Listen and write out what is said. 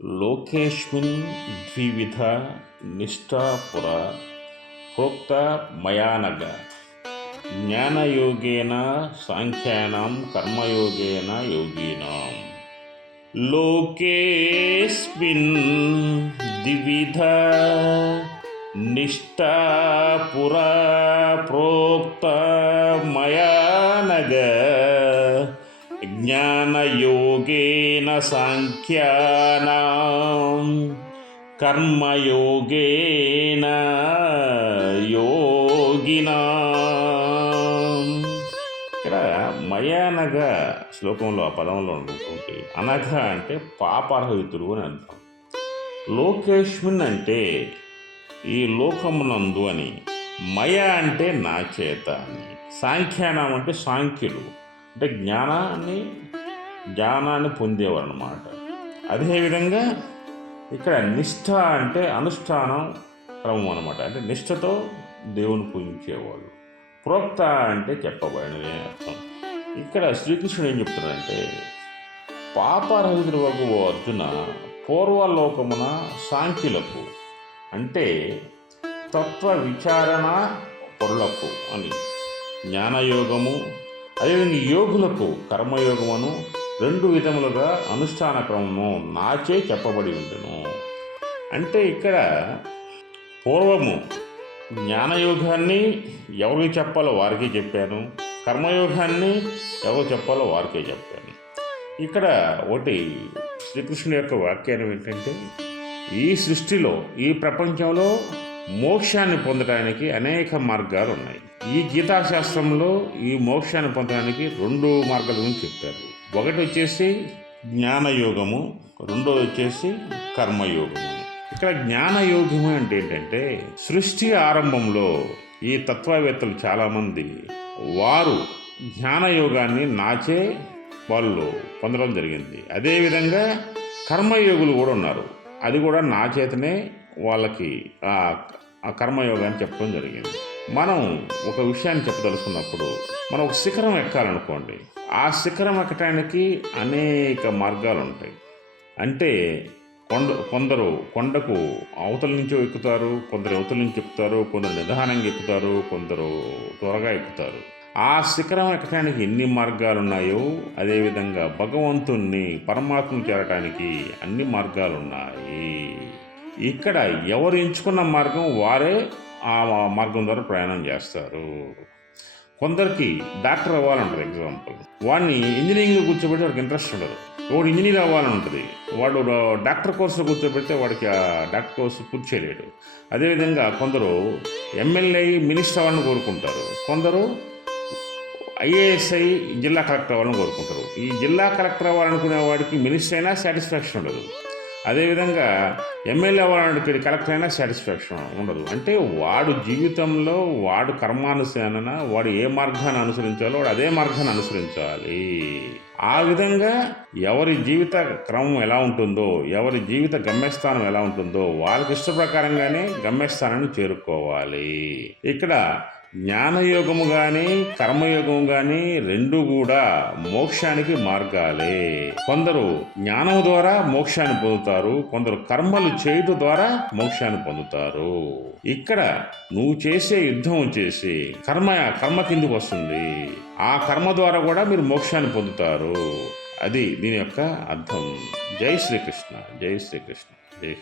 లోకేష్మిన్ ద్వివిధ నిష్ఠాపుర ప్రోక్త మయానగ జ్ఞానయోగేన సాంఖ్యానాం కర్మయోగేన యోగీనాం లోకేస్మిన్ ద్వివిధ నిష్ఠాపురా ప్రోక్త మయానగ జ్ఞానయోగేన సాంఖ్యానాం కర్మయోగేన యోగినా ఇక్కడ మయానగా శ్లోకంలో ఆ పదంలో ఉంటుంది అనఘ అంటే పాపరహితుడు అని అర్థం. లోకేష్మిన్ అంటే ఈ లోకమునందు అని మయ అంటే నా చేత అని సాంఖ్యానం అంటే సాంఖ్యులు అంటే జ్ఞానాన్ని జ్ఞానాన్ని పొందేవారు అనమాట అదేవిధంగా ఇక్కడ నిష్ఠ అంటే అనుష్ఠానం క్రమం అనమాట అంటే నిష్ఠతో దేవుని పూజించేవాళ్ళు. ప్రోక్త అంటే చెప్పబడినది అర్థం. ఇక్కడ శ్రీకృష్ణుడు ఏం చెప్తున్నాడంటే పాపరహితుడు వరకు ఓ అర్జున పూర్వలోకమున సాంఖ్యులకు అంటే తత్వ విచారణ పొరులకు అని జ్ఞానయోగము అదేవిధంగా యోగులకు కర్మయోగమును రెండు విధములుగా అనుష్ఠాన క్రమము నాచే చెప్పబడి ఉండును. అంటే ఇక్కడ పూర్వము జ్ఞానయోగాన్ని ఎవరికి చెప్పాలో వారికి చెప్పాను కర్మయోగాన్ని ఎవరు చెప్పాలో వారికే చెప్పాను. ఇక్కడ ఒకటి శ్రీకృష్ణుడి యొక్క వాక్యాన్ని ఏంటంటే ఈ సృష్టిలో ఈ ప్రపంచంలో మోక్షాన్ని పొందడానికి అనేక మార్గాలు ఉన్నాయి. ఈ గీతాశాస్త్రంలో ఈ మోక్షాన్ని పొందడానికి రెండు మార్గాల గురించి చెప్పారు. ఒకటి వచ్చేసి జ్ఞానయోగము రెండోది వచ్చేసి కర్మయోగము. ఇక్కడ జ్ఞానయోగము అంటే ఏంటంటే సృష్టి ఆరంభంలో ఈ తత్వవేత్తలు చాలామంది వారు జ్ఞానయోగాన్ని నాచే వాళ్ళు పొందడం జరిగింది. అదేవిధంగా కర్మయోగులు కూడా ఉన్నారు. అది కూడా నా చేతనే వాళ్ళకి ఆ ఆ కర్మయోగాన్ని చెప్పడం జరిగింది. మనం ఒక విషయాన్ని చెప్పదలుచుకున్నప్పుడు మనం ఒక శిఖరం ఎక్కాలనుకోండి ఆ శిఖరం ఎక్కటానికి అనేక మార్గాలు ఉంటాయి అంటే కొండ కొందరు కొండకు అవతల నుంచి ఎక్కుతారు కొందరు అవతల నుంచి ఎక్కుతారు కొందరు నిదానంగా ఎక్కుతారు కొందరు త్వరగా ఎక్కుతారు. ఆ శిఖరం ఎక్కడానికి ఎన్ని మార్గాలు ఉన్నాయో అదేవిధంగా భగవంతుణ్ణి పరమాత్మను చేరటానికి అన్ని మార్గాలు ఉన్నాయి ఇక్కడ ఎవరు ఎంచుకున్న మార్గం వారే ఆ మార్గం ద్వారా ప్రయాణం చేస్తారు. కొందరికి డాక్టర్ అవ్వాలంటారు ఎగ్జాంపుల్. వాడిని ఇంజనీరింగ్లో కూర్చోబెడితే వాడికి ఇంట్రెస్ట్ ఉండదు. వాడు ఇంజనీర్ అవ్వాలని ఉంటుంది వాడు డాక్టర్ కోర్సులో కూర్చోబెడితే వాడికి ఆ డాక్టర్ కోర్సు పూర్తి చేయలేడు. అదేవిధంగా కొందరు ఎమ్మెల్యే మినిస్టర్ అవ్వాలని కోరుకుంటారు. కొందరు ఐఏఎస్ఐ జిల్లా కలెక్టర్ అవ్వాలని కోరుకుంటారు. ఈ జిల్లా కలెక్టర్ అవ్వాలనుకునే వాడికి మినిస్టర్ అయినా సాటిస్ఫాక్షన్ ఉండదు. అదేవిధంగా ఎమ్మెల్యే అవ్వాలనుకునే కలెక్టర్ అయినా సాటిస్ఫాక్షన్ ఉండదు. అంటే వాడు జీవితంలో వాడు కర్మానుసరణ వాడు ఏ మార్గాన్ని అనుసరించాలో వాడు అదే మార్గాన్ని అనుసరించాలి. ఆ విధంగా ఎవరి జీవిత క్రమం ఎలా ఉంటుందో ఎవరి జీవిత గమ్యస్థానం ఎలా ఉంటుందో వాళ్ళకి ఇష్ట ప్రకారంగానే గమ్యస్థానాన్ని చేరుకోవాలి. ఇక్కడ జ్ఞానయోగము కానీ కర్మయోగము కానీ రెండు కూడా మోక్షానికి మార్గాలే. కొందరు జ్ఞానం ద్వారా మోక్షాన్ని పొందుతారు కొందరు కర్మలు చేయటం ద్వారా మోక్షాన్ని పొందుతారు. ఇక్కడ నువ్వు చేసే యుద్ధం వచ్చేసి కర్మ కర్మ కిందికి వస్తుంది. ఆ కర్మ ద్వారా కూడా మీరు మోక్షాన్ని పొందుతారు. అది దీని యొక్క అర్థం. జై శ్రీకృష్ణ జై శ్రీకృష్ణ. జై